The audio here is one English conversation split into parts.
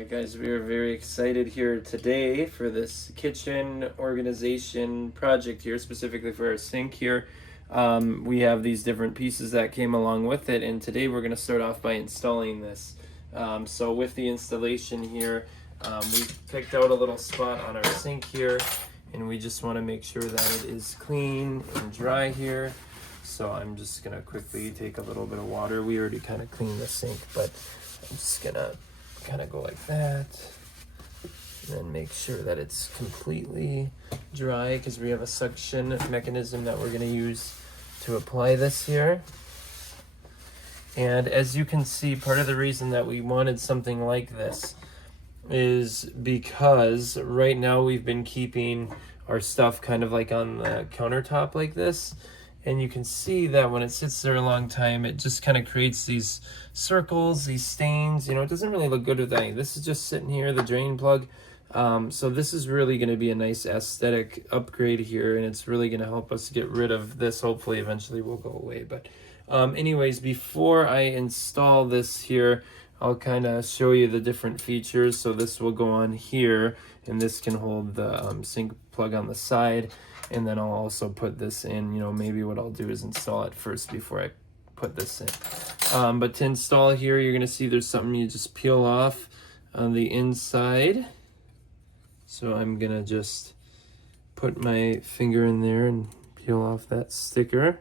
Alright guys, we are very excited here today for this kitchen organization project here, specifically for our sink here. We have these different pieces that came along with it, and today we're going to start off by installing this. So with the installation here, we picked out a little spot on our sink here, and we just want to make sure that it is clean and dry here. So I'm just going to quickly take a little bit of water. We already kind of cleaned the sink, but I'm just going to kind of go like that, and then make sure that it's completely dry, because we have a suction mechanism that we're going to use to apply this here. And as you can see, part of the reason that we wanted something like this is because right now we've been keeping our stuff kind of like on the countertop like this. And you can see that when it sits there a long time, it just kind of creates these circles, these stains. You know, it doesn't really look good with any. This is just sitting here, the drain plug. So this is really going to be a nice aesthetic upgrade here, and it's really going to help us get rid of this. Hopefully, eventually will go away. But anyways, before I install this here, I'll kind of show you the different features. So this will go on here, and this can hold the sink plug on the side. And then I'll also put this in. You know, maybe what I'll do is install it first before I put this in. But to install here, you're going to see there's something you just peel off on the inside. So I'm going to just put my finger in there and peel off that sticker.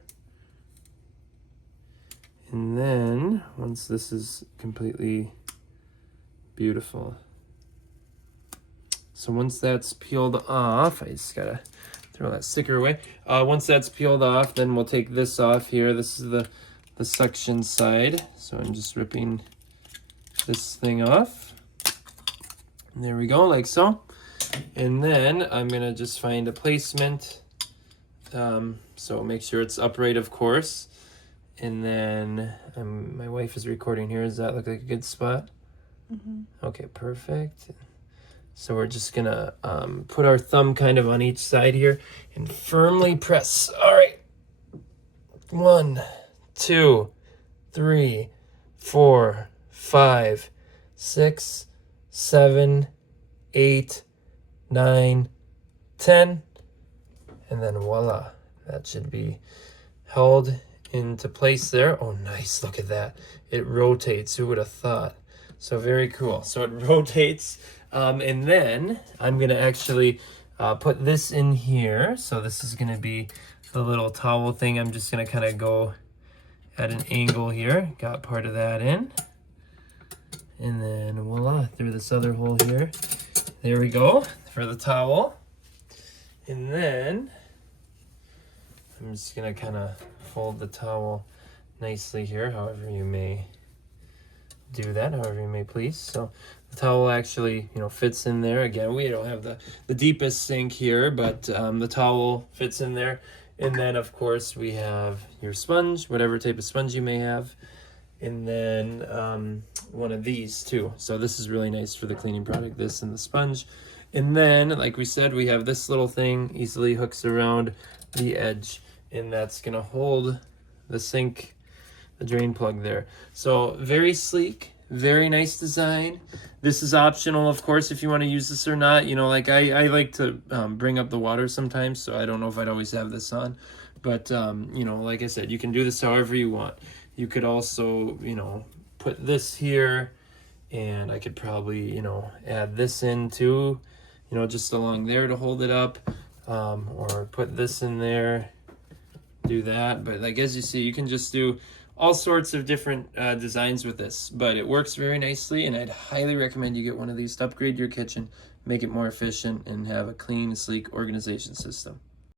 And then once this is completely beautiful. So once that's peeled off, I just got to throw that sticker away. Once that's peeled off, then we'll take this off here. This is the suction side. So I'm just ripping this thing off. And there we go, like so. And then I'm gonna just find a placement. So make sure it's upright, of course. And then my wife is recording here. Does that look like a good spot? Mm-hmm. Okay, perfect. So we're just gonna put our thumb kind of on each side here and firmly press. All right, 1, 2, 3, 4, 5, 6, 7, 8, 9, 10, and then voila, that should be held into place there. Oh, nice, look at that. It rotates, who would have thought? So very cool. So it rotates. And then I'm going to actually put this in here. So this is going to be the little towel thing. I'm just going to kind of go at an angle here. Got part of that in. And then voila, through this other hole here. There we go for the towel. And then I'm just going to kind of fold the towel nicely here, however you may do that, however you may please. So the towel actually, you know, fits in there. Again, we don't have the deepest sink here, but the towel fits in there. And then, of course, we have your sponge, whatever type of sponge you may have. And then one of these, too. So this is really nice for the cleaning product, this and the sponge. And then, like we said, we have this little thing, easily hooks around the edge. And that's going to hold the sink, the drain plug there. So very sleek, very nice design. This is optional, of course, if you want to use this or not. You know, like I like to bring up the water sometimes, so I don't know if I'd always have this on. But, you know, like I said, you can do this however you want. You could also, you know, put this here, and I could probably, you know, add this in too, you know, just along there to hold it up, or put this in there, do that. But like, as you see, you can just do all sorts of different designs with this, but it works very nicely, and I'd highly recommend you get one of these to upgrade your kitchen, make it more efficient, and have a clean, sleek organization system.